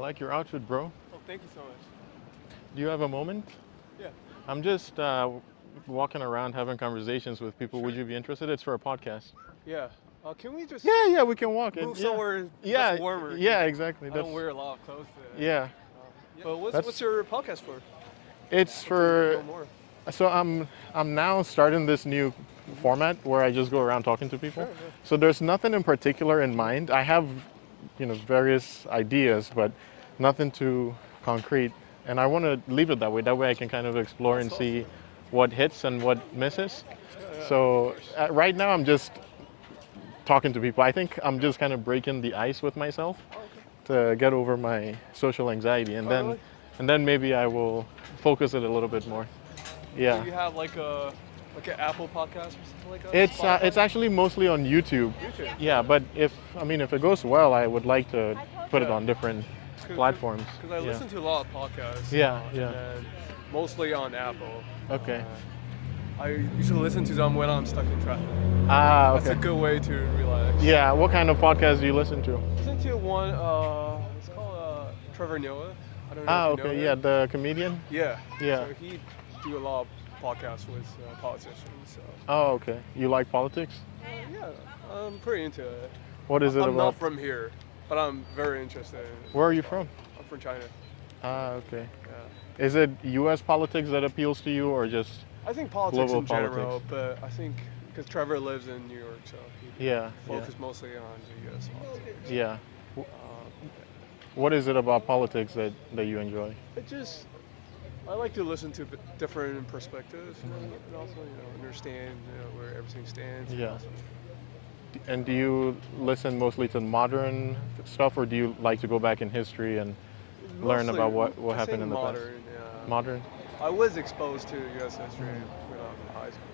like your outfit, bro. Oh, thank you so much. Do you have a moment? Yeah. I'm just walking around having conversations with people. Would Sure. you be interested? It's for a podcast. Yeah. Can we just Yeah, we can walk in. move Yeah, somewhere that's yeah, warmer? 'Cause yeah, exactly. I That's don't wear a lot of clothes today. yeah. But what's That's your podcast for? it's I'd like to for. know more. So I'm now starting this new format where I just go around talking to people. Sure. Yeah. So there's nothing in particular in mind. I have, various ideas, but nothing too concrete. And I want to leave it that way. That way I can kind of explore That's and awesome. see what hits and what misses. Yeah. Yeah. Of So course. right now I'm just talking to people. I think I'm just kind of breaking the ice with myself Oh, okay. to get over my social anxiety, and Oh, then really? maybe I will focus it a little bit more. Do Yeah. you have like an Apple podcast or something like that? It's Spotify? actually mostly on YouTube. YouTube. Yeah, but if it goes well, I would like to put it Yeah. on different platforms. Because I Yeah. listen to a lot of podcasts. Yeah, yeah. And then mostly on Apple. Okay. I usually listen to them when I'm stuck in traffic. Ah, That's a okay. good way to relax. Yeah. What kind of podcast do you listen to? Listen to one. It's called Trevor Noah. I don't know Ah, if you know okay. him. Yeah, the comedian. Yeah. Yeah. So he do a lot of podcasts with politicians. So Oh, okay. You like politics? yeah, I'm pretty into it. What is it I'm about? not from here, but I'm very interested. Where are you from? I'm from China. Ah, okay. Yeah. Is it U.S. politics that appeals to you, or just I think politics global in general, politics? but I think because Trevor lives in New York, so he Yeah, focus mostly on the U.S. politics. yeah. Um, What is it about politics that you enjoy? it just I like to listen to different perspectives and also understand where everything stands. And Yeah. also, And do you listen mostly to modern stuff, or do you like to go back in history and learn mostly, about what I happened think in the past? modern. Yeah. Modern. I was exposed to U.S. history when I was in high school.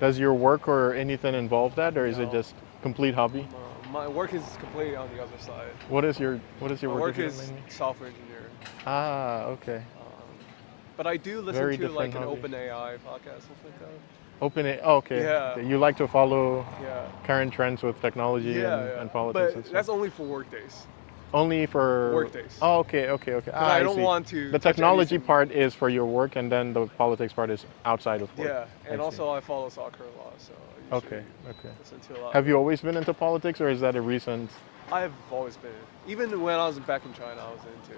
Does your work or anything involve that, or is it No, just complete hobby? my work is completely on the other side. What is your My work work again, is mainly? software engineering. Ah, okay. But I do listen Very to like different an hobby. open AI podcast, something like that. Open it. Oh, okay. Yeah. You like to follow Yeah. current trends with technology Yeah, and yeah. politics and But stuff. that's only for work days. Only for Work days. Oh, okay. Because Ah, I I don't see. want to The touch technology anything. part is for your work, and then the politics part is outside of work. Yeah, I and see. also I follow soccer a lot, so I usually Okay. listen to a lot. Have you always been into politics, or is that a recent? I've always been. Even when I was back in China, I was into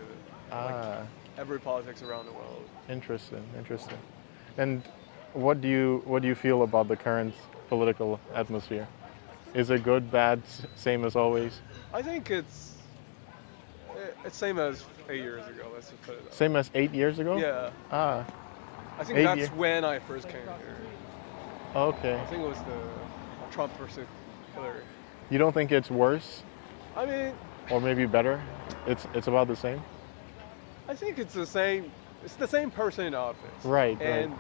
Ah, every politics around the world. interesting. And what do you feel about the current political atmosphere? Is it good, bad, same as always? I think it's same as 8 years ago. Let's just put it that way. Same as 8 years ago? Yeah, Ah, I think 8 that's year- when I first came here. okay. I think it was the Trump versus Hillary. You don't think it's worse I mean, or maybe better? It's about the same? I think it's the same. It's the same person in office. Right. And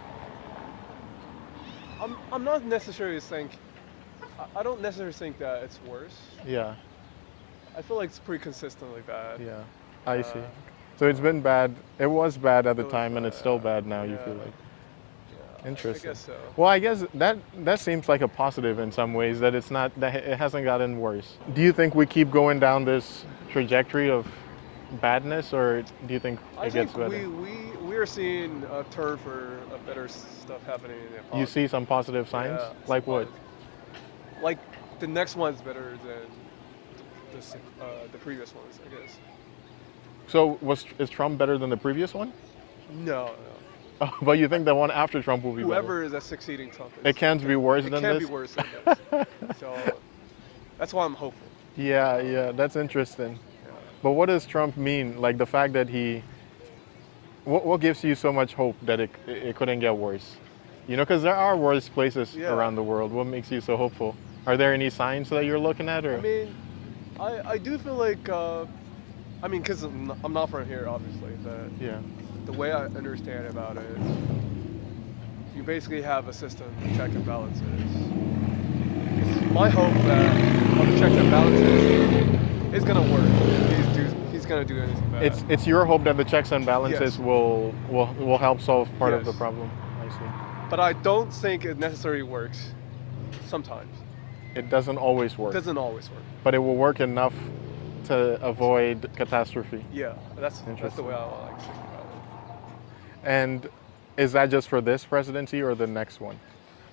I'm not necessarily think. I don't necessarily think that it's worse. Yeah. I feel like it's pretty consistently bad. Yeah. I see. Uh, So it's been bad. It was bad at the It was time, and it's bad, still bad now. You yeah. feel like. Yeah, Interesting. I guess so. Well, I guess that seems like a positive in some ways, that it's not, that it hasn't gotten worse. Do you think we keep going down this trajectory of badness, or do you think I it think gets better? we are seeing a turn for a better stuff happening in You politics. see some positive signs? Yeah, Like some what? like the next one's better than the previous ones, I guess. So is Trump better than the previous one? No, Oh, but you think the one after Trump will be better? whoever is succeeding Trump is. It can't be worse It than can this? be worse than this. So that's why I'm hopeful. Yeah, that's interesting. Yeah. But what does Trump mean? Like the fact that what gives you so much hope that it couldn't get worse? Because there are worse places Yeah. around the world. What makes you so hopeful? Are there any signs that you're looking at, or? I mean, I do feel like, because I'm not from here, obviously, but Yeah. the way I understand about it is you basically have a system of check and balances. It's my hope that on the check and balances is going to work. He's going to do anything bad. It's your hope that the checks and balances Yes. will help solve part of the Yes. problem. I see. But I don't think it necessarily works sometimes. It doesn't always It work, doesn't always work. but it will work enough to avoid catastrophe. Yeah, that's the Interesting. way I like to think about it. And is that just for this presidency or the next one?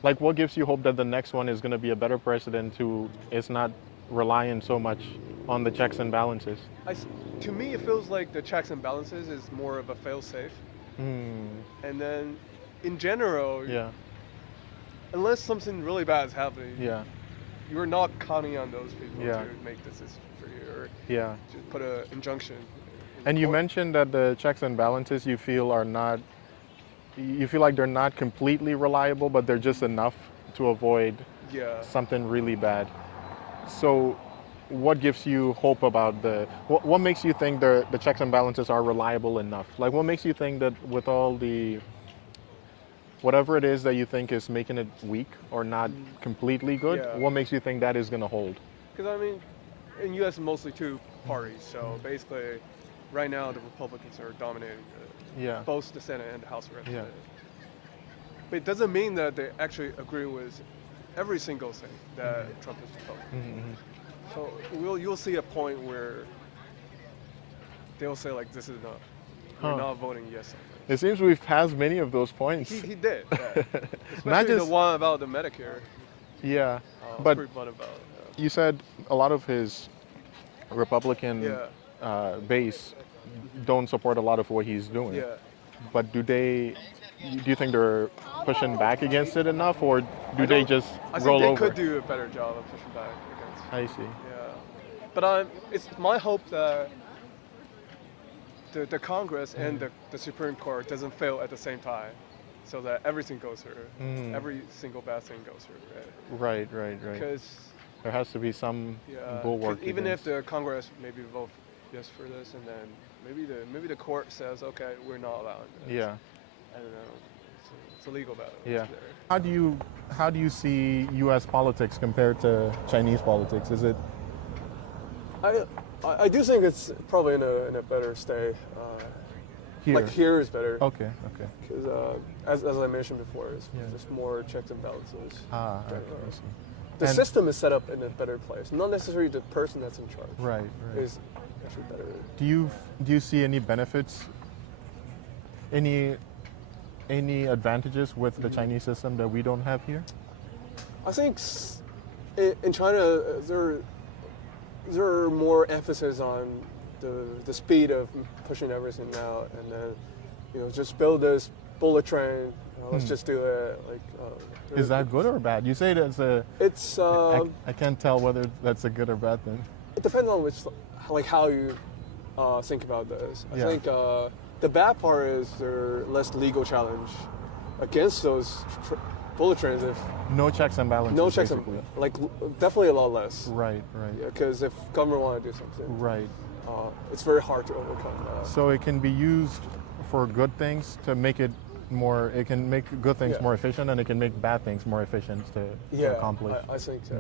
Like, what gives you hope that the next one is going to be a better president who is not relying so much on the checks and balances? To me, it feels like the checks and balances is more of a fail-safe, and then in general, Yeah, unless something really bad is happening, yeah, you're not counting on those people Yeah. to make decisions for you or yeah. just put an injunction. And you Or- mentioned that the checks and balances you feel are not, you feel like they're not completely reliable, but they're just enough to avoid Yeah. something really bad. So, what gives you hope about what makes you think the checks and balances are reliable enough? Like, what makes you think that with all the, whatever it is that you think is making it weak or not completely good, Yeah. what makes you think that is going to hold? Because I mean, in U.S. mostly two parties, so basically, right now the Republicans are dominating Yeah. both the Senate and the House of Yeah. Representatives. But it doesn't mean that they actually agree with every single thing that Trump is proposing. Mhm. So you'll see a point where they'll say like, "This is enough. We're Huh. not voting yes on It seems we've passed many of those points. this." He did, yeah. Especially Not just, the one about the Medicare. yeah, I was but pretty fun about. you said a lot of his Republican Yeah. base don't support a lot of what he's doing. Yeah. But do you think they're pushing back against it enough, or do they just I think roll they over? could do a better job of pushing back against. I see. Yeah, but it's my hope that the Congress and the Supreme Court doesn't fail at the same time, so that everything goes through, every single bad thing goes through. Right. Because There has to be some yeah, bulwark. 'cause even if against- the Congress maybe vote yes for this, and then maybe the court says okay, we're not allowing this. Yeah. I don't know. It's a legal battle. Yeah. There. How do you see U.S. politics compared to Chinese politics? Is it I do think it's probably in a better state. here? Like here is better. Okay. Because as I mentioned before, it's Yeah. just more checks and balances. Okay, Uh, I see. The And- system is set up in a better place. Not necessarily the person that's in charge Right. is actually better. Do you see any benefits, any advantages with the Chinese system that we don't have here? I think in China there are more emphasis on the speed of pushing everything out, and then just build this bullet train. Let's just do it. Is that good or bad? You say that's a. It's I can't tell whether that's a good or bad thing. it depends on how you think about this. I Yeah. think the bad part is there less legal challenge against those bullet trains if No checks and balances. no checks basically. definitely a lot less. Right. Because if government want to do something, Right. it's very hard to overcome that. So it can be used for good things to make it more. It can make good things Yeah. more efficient, and it can make bad things more efficient to accomplish. I think so.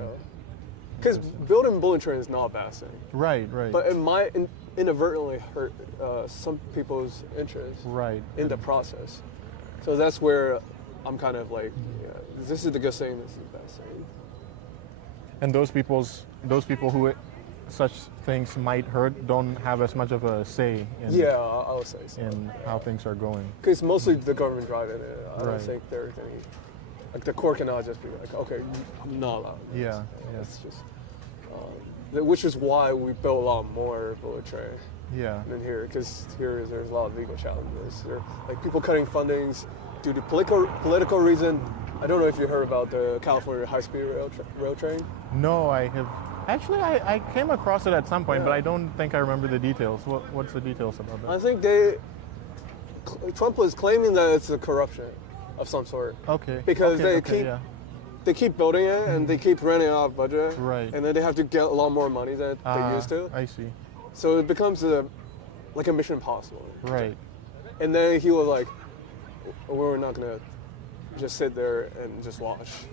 Because building bullet train is not a bad thing, Right. but it might inadvertently hurt some people's interest Right. in the process. So that's where I'm kind of like, this is the good thing, this is the bad thing. And those people who such things might hurt don't have as much of a say in Yeah, I would say so. in how things are going. Because mostly the government driving it. I don't Right. think there's any, like the court cannot just be like, okay, I'm not allowed. Yeah. It's just, which is why we built a lot more bullet train Yeah. than here, because there's a lot of legal challenges. Like people cutting fundings due to political reason. I don't know if you heard about the California high-speed rail train. No, I have. Actually, I came across it at some point, Yeah. but I don't think I remember the details. What's the details about I that? think Trump was claiming that it's a corruption of some sort. Okay. Because okay, they keep building it and they keep running out of budget. Right. And then they have to get a lot more money than they used to. I see. So it becomes like a mission impossible. Right. And then he was like, we're not going to just sit there and just watch.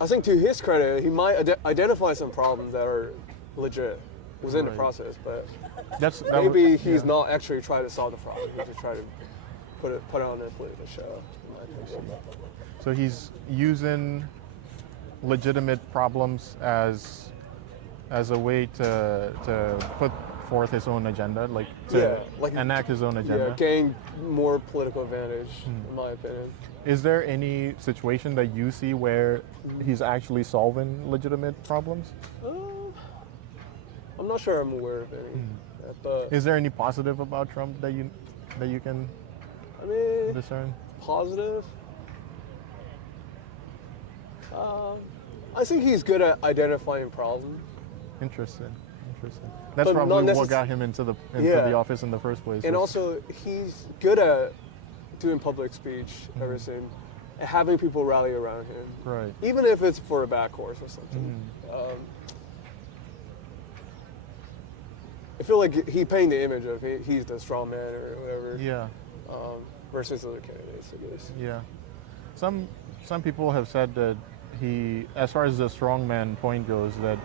I think to his credit, he might identify some problems that are legit within the Right. process, but Maybe he's not actually trying to solve the problem. He's just trying to put it on a political show. in my opinion. So he's using legitimate problems as as a way to put forth his own agenda, like to Yeah, like enact his own agenda. Yeah, gain more political advantage, in my opinion. Is there any situation that you see where he's actually solving legitimate problems? I'm not sure I'm aware of any, but Is there any positive about Trump that you can I mean, discern? positive. I think he's good at identifying problems. Interesting. Interesting. That's But not probably what necess- got him into the Yeah. office in the first place. And was- also, he's good at doing public speech, everything, and having people rally around him. right. Even if it's for a bad course or something. I feel like he painted the image of he's the strong man or whatever, Yeah. versus other candidates, I guess. Yeah. Some people have said that he, as far as the strongman point goes, that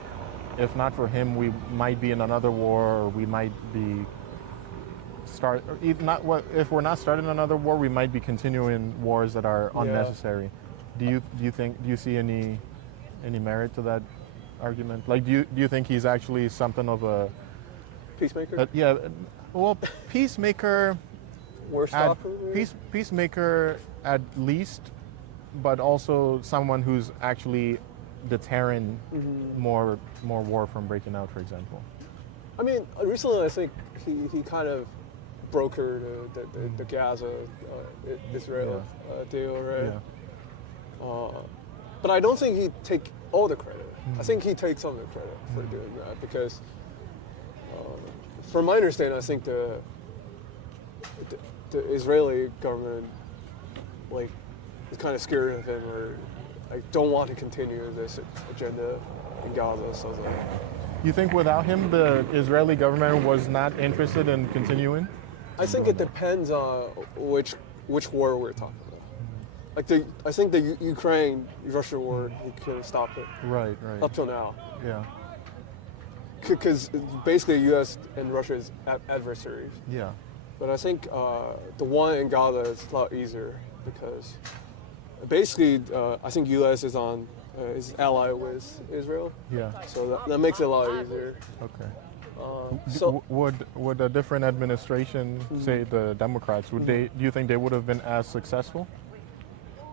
if not for him, we might be in another war, or we might be if we're not starting another war, we might be continuing wars that are Yeah. unnecessary. Do you see any merit to that argument? Like, do you think he's actually something of a Peacemaker? yeah, well, peacemaker Worst at stopper? maybe? peacemaker at least, but also someone who's actually deterring more war from breaking out, for example. I mean, recently I think he kind of brokered the Gaza Israel deal, right? Yeah. But I don't think he'd take all the credit. I think he takes some of the credit for doing that because, from my understanding, I think the Israeli government like is kind of scared of him or like don't want to continue this agenda in Gaza. So it's like, You think without him, the Israeli government was not interested in continuing? I think it depends on which war we're talking about. Like I think the Ukraine-Russia war, he couldn't stop it Right. up till now. Yeah. Because basically, U.S. and Russia is adversaries. Yeah. But I think the one in Gaza is a lot easier because basically, I think U.S. is allied with Israel, Yeah. so that makes it a lot easier. Okay. So Would a different administration, say the Democrats, do you think they would have been as successful?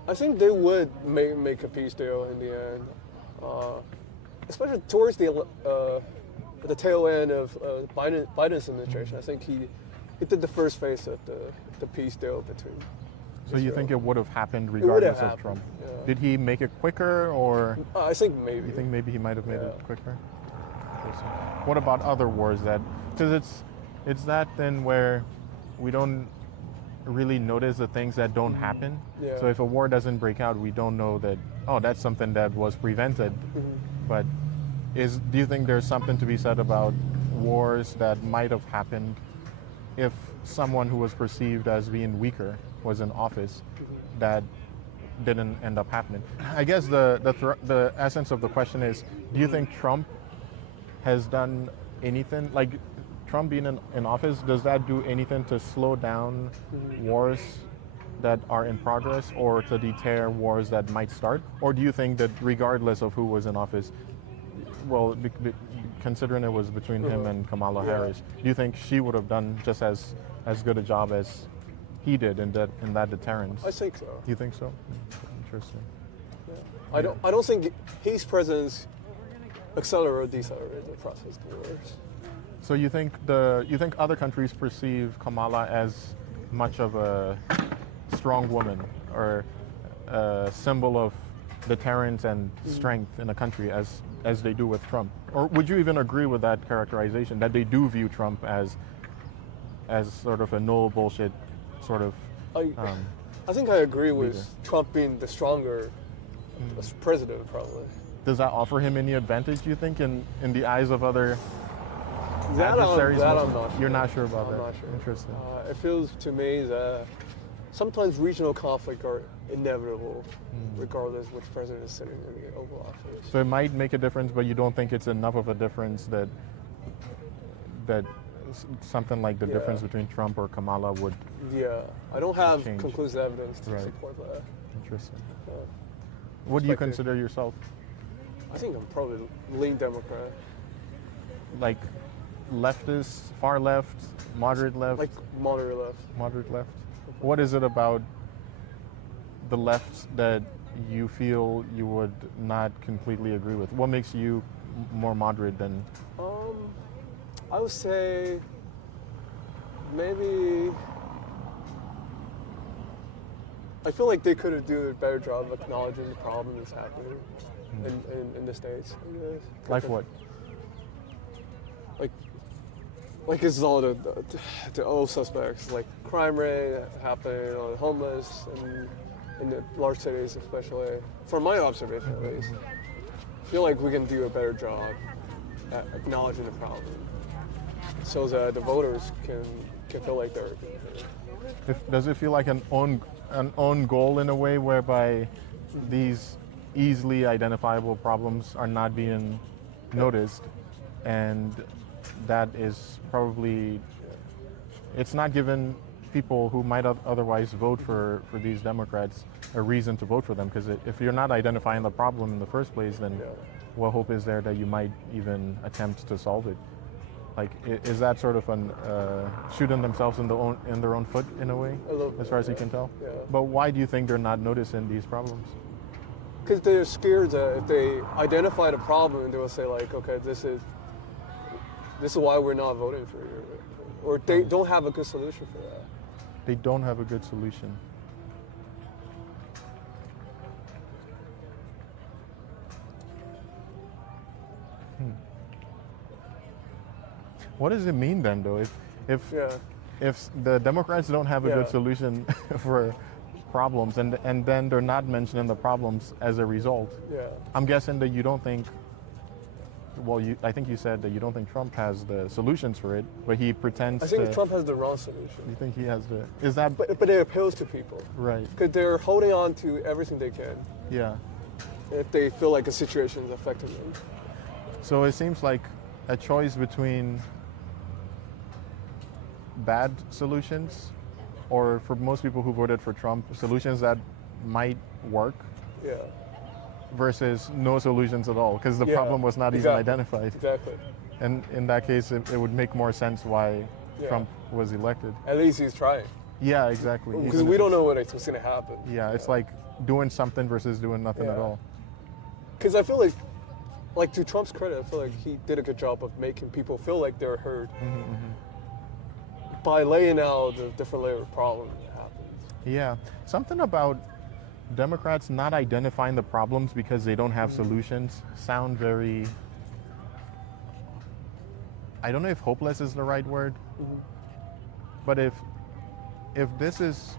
I think they would make a peace deal in the end, especially towards the tail end of Biden's administration. I think he did the first phase of the peace deal between. So you think it would have happened would regardless have of Trump? happened, yeah. Did he make it quicker, or I think maybe. you think maybe he might have made it Yeah. quicker? Interesting. What about other wars because it's that thing where we don't really notice the things that don't happen. Yeah. So if a war doesn't break out, we don't know that, oh, that's something that was prevented. But do you think there's something to be said about wars that might have happened if someone who was perceived as being weaker was in office that didn't end up happening? I guess the essence of the question is, do you think Trump has done anything, like Trump being in office, does that do anything to slow down wars that are in progress or to deter wars that might start? Or do you think that regardless of who was in office, well, considering it was between him and Kamala Harris, do you think she would have done just as good a job as he did in that deterrence? I think so. You think so? Interesting. I don't think his presence accelerated or decelerated the process of wars. So you think other countries perceive Kamala as much of a strong woman or a symbol of deterrence and strength in a country as they do with Trump? Or would you even agree with that characterization that they do view Trump as sort of a no bullshit sort of? I think I agree with leader. Trump being the stronger president, probably. Does that offer him any advantage, you think, in the eyes of other That adversaries? I'm not sure. You're not sure about I'm that? not sure. Interesting. It feels to me that sometimes regional conflict are inevitable, regardless which president is sitting in the Oval Office. So it might make a difference, but you don't think it's enough of a difference that something like the Yeah. difference between Trump or Kamala would. Yeah, I don't have Change. conclusive evidence to Right. support that. Interesting. Uh, What do you Expected. consider yourself? I think I'm probably lean Democrat. like leftists, far left, moderate left, Like moderate left. moderate left? What is it about the left that you feel you would not completely agree with? What makes you more moderate than? I would say maybe I feel like they could do a better job of acknowledging the problem that's happening in the States. I guess. Like what? Like it's all the old suspects, like crime rate happening on homeless and in the large cities especially. From my observation at least, I feel like we can do a better job at acknowledging the problem, so that the voters can feel like they're. Does it feel like an own goal in a way whereby these easily identifiable problems are not being noticed, and that is probably it's not giving people who might otherwise vote for these Democrats a reason to vote for them, because if you're not identifying the problem in the first place, then what hope is there that you might even attempt to solve it? Like, is that sort of an shooting themselves in their own foot in a way, as far as you can tell? Yeah. But why do you think they're not noticing these problems? Because they're scared that if they identify the problem, they will say like, okay, this is why we're not voting for you, or they don't have a good solution for that. They don't have a good solution. What does it mean then, though? If the Democrats don't have a good solution for problems, and then they're not mentioning the problems as a result, I'm guessing that you don't think. Well, I think you said that you don't think Trump has the solutions for it, but he pretends. I think Trump has the wrong solution. You think he has the? Is that? But it appeals to people, right? Because they're holding on to everything they can. Yeah. If they feel like a situation is affecting them. So it seems like a choice between bad solutions, or for most people who voted for Trump, solutions that might work, versus no solutions at all, because the problem was not even identified. Exactly. And in that case, it would make more sense why Trump was elected. At least he's trying. Yeah, exactly. Because we don't know what's going to happen. Yeah, it's like doing something versus doing nothing at all. Because I feel like to Trump's credit, I feel like he did a good job of making people feel like they're heard by laying out the different layer of problems that happens. Yeah, something about Democrats not identifying the problems because they don't have solutions sound very, I don't know if hopeless is the right word, but if this is,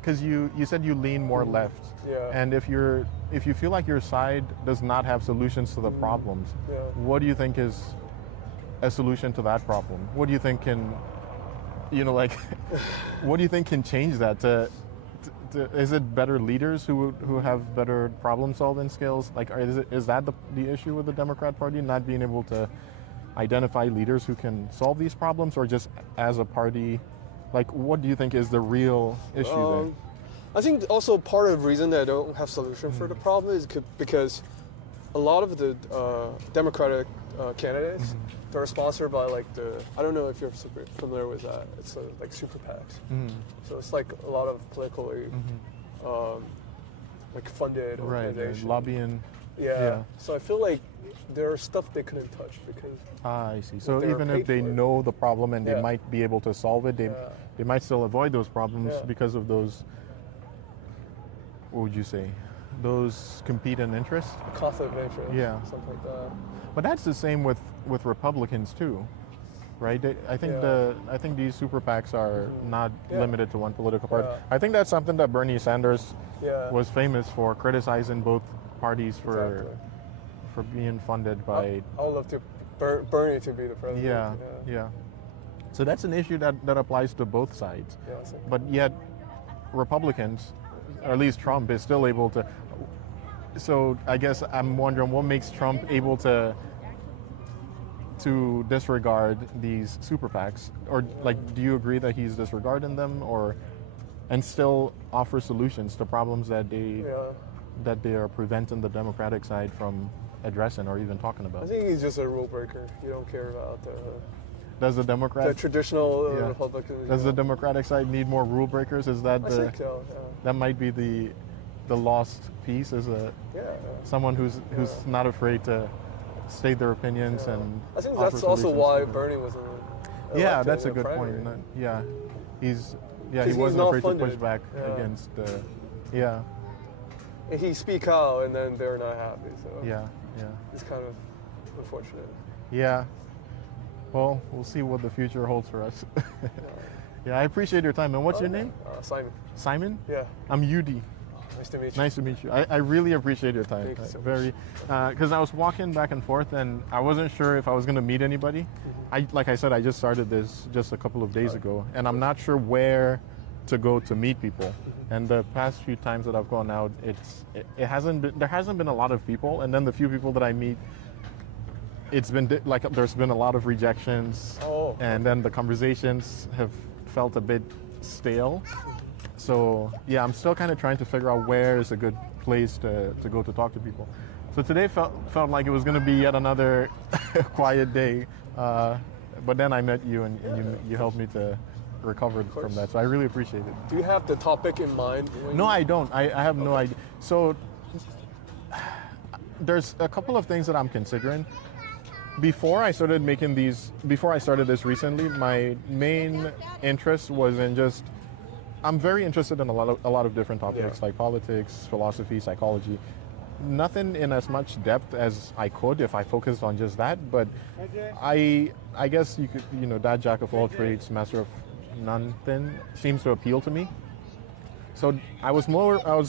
because you said you lean more left, and if you feel like your side does not have solutions to the problems, what do you think is a solution to that problem? What do you think can, what do you think can change that? Is it better leaders who have better problem solving skills? Like, is that the issue with the Democrat Party, not being able to identify leaders who can solve these problems, or just as a party, like, what do you think is the real issue there? I think also part of the reason that I don't have solution for the problem is because a lot of the Democratic candidates, they're sponsored by I don't know if you're super familiar with that. It's like super PACs. So it's like a lot of politically funded organizations. Lobbying. Yeah. So I feel like there's stuff they couldn't touch because. I see. So even if they know the problem and they might be able to solve it, they might still avoid those problems because of those. What would you say? Those competing interests? Conflict of interest. Yeah. Something like that. But that's the same with Republicans too, right? I think these super PACs are not limited to one political party. I think that's something that Bernie Sanders was famous for, criticizing both parties for being funded by. I would love to Bernie to be the president. Yeah. So that's an issue that applies to both sides. Yeah, but yet Republicans, or at least Trump, is still able to. So I guess I'm wondering what makes Trump able to disregard these super PACs, or do you agree that he's disregarding them, and still offer solutions to problems that they are preventing the Democratic side from addressing or even talking I about? think he's just a rule breaker. You don't care about Does the the Democrat traditional Yeah. Republicans. does the Democratic side need more rule breakers? Is that I the think so. that might be the lost piece? Is a Yeah. someone who's not afraid to state their opinions Yeah. and I think offer that's also solutions why to them. Bernie was Yeah, elected that's in a the good point. primary. Yeah, he's he He's wasn't not afraid to push funded. back Yeah. against the yeah And he speak out, and then they're not happy. So yeah it's kind of unfortunate. yeah. Well, we'll see what the future holds for us. Yeah, I appreciate your time. And what's your name? Simon. Simon. Yeah. I'm UD. Nice to meet you. Nice to meet you. I really appreciate your time. Thank you so much. Very, because I was walking back and forth and I wasn't sure if I was going to meet anybody. Like I said, I just started this just a couple of days ago, and I'm not sure where to go to meet people. And the past few times that I've gone out, it hasn't been there hasn't been a lot of people, and then the few people that I meet, it's been like there's been a lot of rejections, Oh. and then the conversations have felt a bit stale. So yeah, I'm still kind of trying to figure out where is a good place to go to talk to people. So today felt like it was going to be yet another quiet day, but then I met you and you helped me to recover from that. So I really appreciate it. Do you have the topic in mind? No, I don't. I have no idea. So there's a couple of things that I'm considering. Before I started this recently, my main interest was in just, I'm very interested in a lot of different topics, Yeah. like politics, philosophy, psychology. Nothing in as much depth as I could if I focused on just that, but I guess you could, that jack of all trades, master of none thing seems to appeal to me. So I was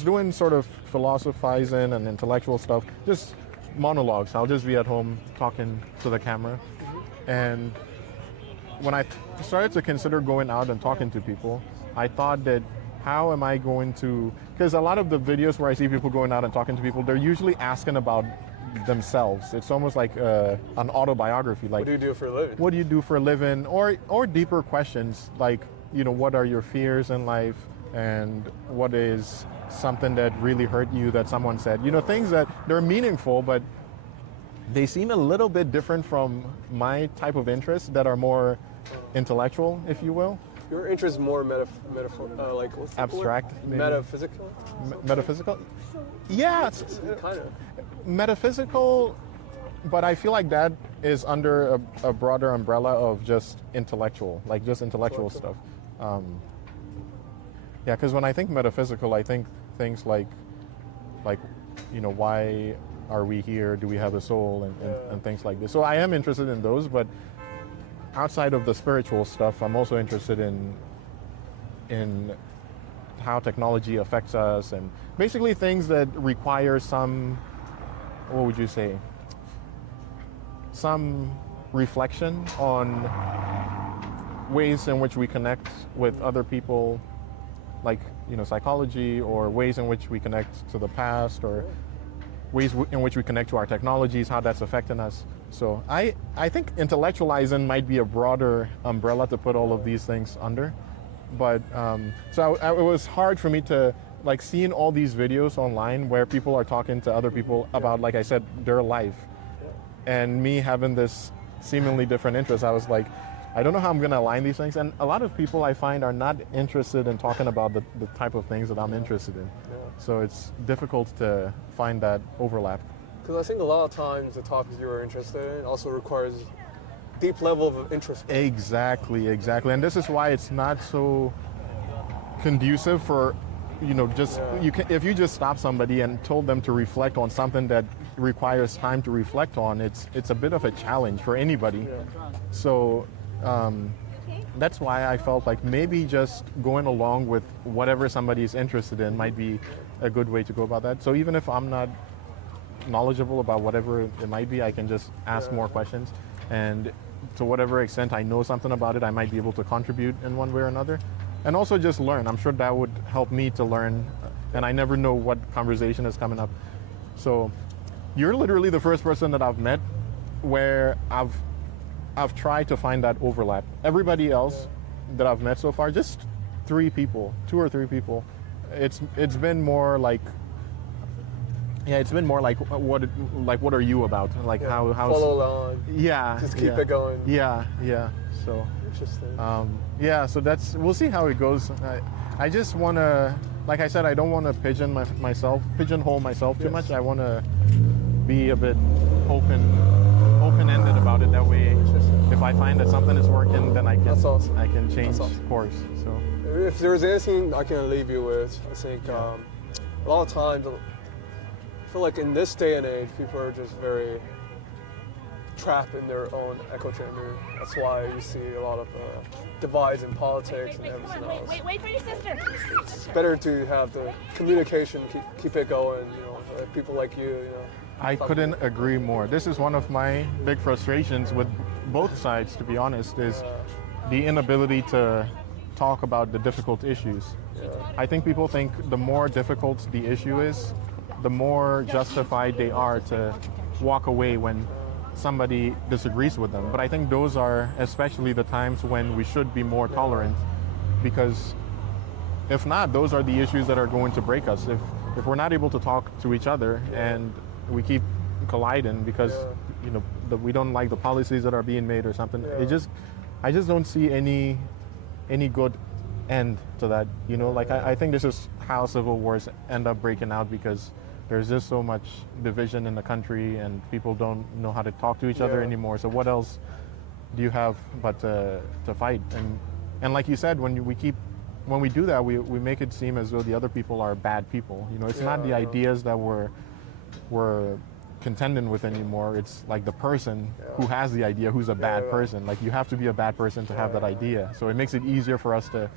doing sort of philosophizing and intellectual stuff, just monologues. I'll just be at home talking to the camera. And when I started to consider going out and talking to people, I thought that how am I going to, because a lot of the videos where I see people going out and talking to people, they're usually asking about themselves. It's almost like an autobiography. Like, What do you do for a living? what do you do for a living? Or deeper questions like, what are your fears in life? And what is something that really hurt you that someone said? Things that they're meaningful, but they seem a little bit different from my type of interests that are more intellectual, if you will. Your interest is more like what's the Abstract, word? maybe. Metaphysical? Metaphysical? Yeah, it's Kind of. metaphysical, but I feel like that is under a broader umbrella of just intellectual, like just intellectual stuff. Yeah, because when I think metaphysical, I think things like, why are we here? Do we have a soul? And things like this. So I am interested in those, but outside of the spiritual stuff, I'm also interested in how technology affects us and basically things that require some, what would you say, some reflection on ways in which we connect with other people, like psychology, or ways in which we connect to the past, or ways in which we connect to our technologies, how that's affecting us. So I think intellectualizing might be a broader umbrella to put all of these things under. But so it was hard for me to, like, seeing all these videos online where people are talking to other people about, like I said, their life, and me having this seemingly different interest. I was like, I don't know how I'm going to align these things. And a lot of people I find are not interested in talking about the type of things that I'm interested in. So it's difficult to find that overlap. Because I think a lot of times the topics you're interested in also requires deep level of interest. Exactly. And this is why it's not so conducive for, if you just stop somebody and told them to reflect on something that requires time to reflect on, it's a bit of a challenge for anybody. So that's why I felt like maybe just going along with whatever somebody's interested in might be a good way to go about that. So even if I'm not knowledgeable about whatever it might be, I can just ask more questions, and to whatever extent I know something about it, I might be able to contribute in one way or another, and also just learn. I'm sure that would help me to learn, and I never know what conversation is coming up. So you're literally the first person that I've met where I've tried to find that overlap. Everybody else that I've met so far, just 2 or 3 people, it's been more like Yeah, it's been more like what are you about? Like Yeah. how's Follow along. yeah, Just keep yeah. it going. Yeah, yeah. So Interesting. yeah, so we'll see how it goes. I just want to, like I said, I don't want to pigeonhole myself too Yes. much. I want to be a bit open-ended about it. That way, Interesting. if I find that something is working, then That's awesome. I can change That's awesome. course. So If there's anything I can leave you with, I think Yeah. a lot of times, I feel like in this day and age, people are just very trapped in their own echo chamber. That's why you see a lot of divides in politics and everything else. Wait for your sister. It's better to have the communication, keep it going. People like you. I couldn't agree more. This is one of my big frustrations with both sides, to be honest, is the inability to talk about the difficult issues. I think people think the more difficult the issue is, the more justified they are to walk away when somebody disagrees with them. But I think those are especially the times when we should be more tolerant, because if not, those are the issues that are going to break us. If we're not able to talk to each other and we keep colliding because we don't like the policies that are being made or something, I just don't see any good end to that. Like I think this is how civil wars end up breaking out, because there's just so much division in the country and people don't know how to talk to each other anymore. So what else do you have but to fight? And like you said, when we do that, we make it seem as though the other people are bad people. It's not the ideas that we're contending with anymore. It's like the person who has the idea who's a bad person. Like you have to be a bad person to have that idea. So it makes it easier for us to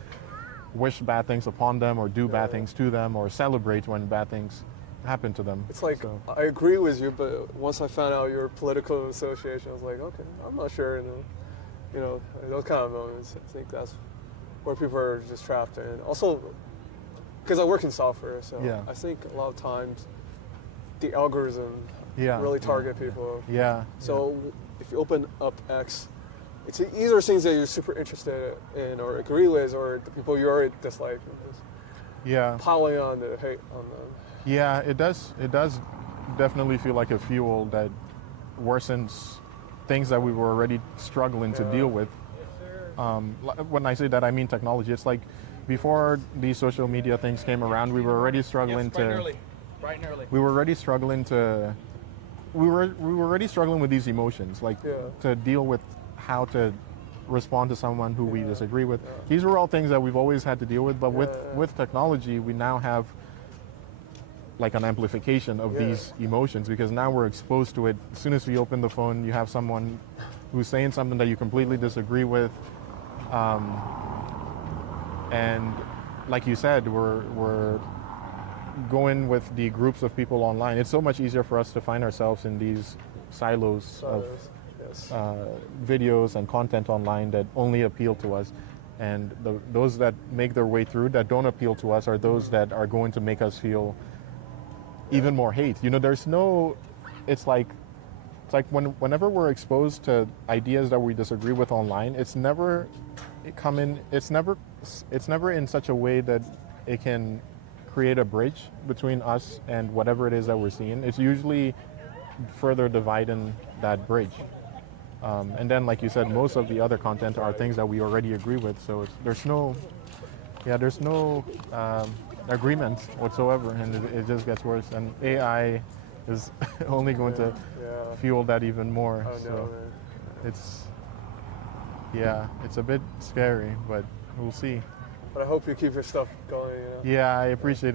wish bad things upon them or do bad things to them or celebrate when bad things happen to them. It's like, I agree with you, but once I found out your political association, I was like, okay, I'm not sure. Those kind of moments, I think that's where people are just trapped in. Also, because I work in software, so I think a lot of times the algorithm really target people. Yeah. So if you open up X, it's either things that you're super interested in or agree with, or the people you already dislike. Piling on the hate on them. Yeah, it does definitely feel like a fuel that worsens things that we were already struggling to deal with. When I say that, I mean technology. It's like before these social media things came around, we were already struggling we were already struggling with these emotions, like to deal with how to respond to someone who we disagree with. These were all things that we've always had to deal with, but with technology, we now have like an amplification of these emotions, because now we're exposed to it. As soon as we open the phone, you have someone who's saying something that you completely disagree with, and like you said, we're going with the groups of people online. It's so much easier for us to find ourselves in these silos of videos and content online that only appeal to us, and those that make their way through that don't appeal to us are those that are going to make us feel even more hate. It's like whenever we're exposed to ideas that we disagree with online, it's never in such a way that it can create a bridge between us and whatever it is that we're seeing. It's usually further dividing that bridge. And then, like you said, most of the other content are things that we already agree with. So there's no agreement whatsoever, and it just gets worse. And AI is only going to fuel that even more. It's a bit scary, but we'll see. But I hope you keep your stuff going. Yeah, I appreciate it.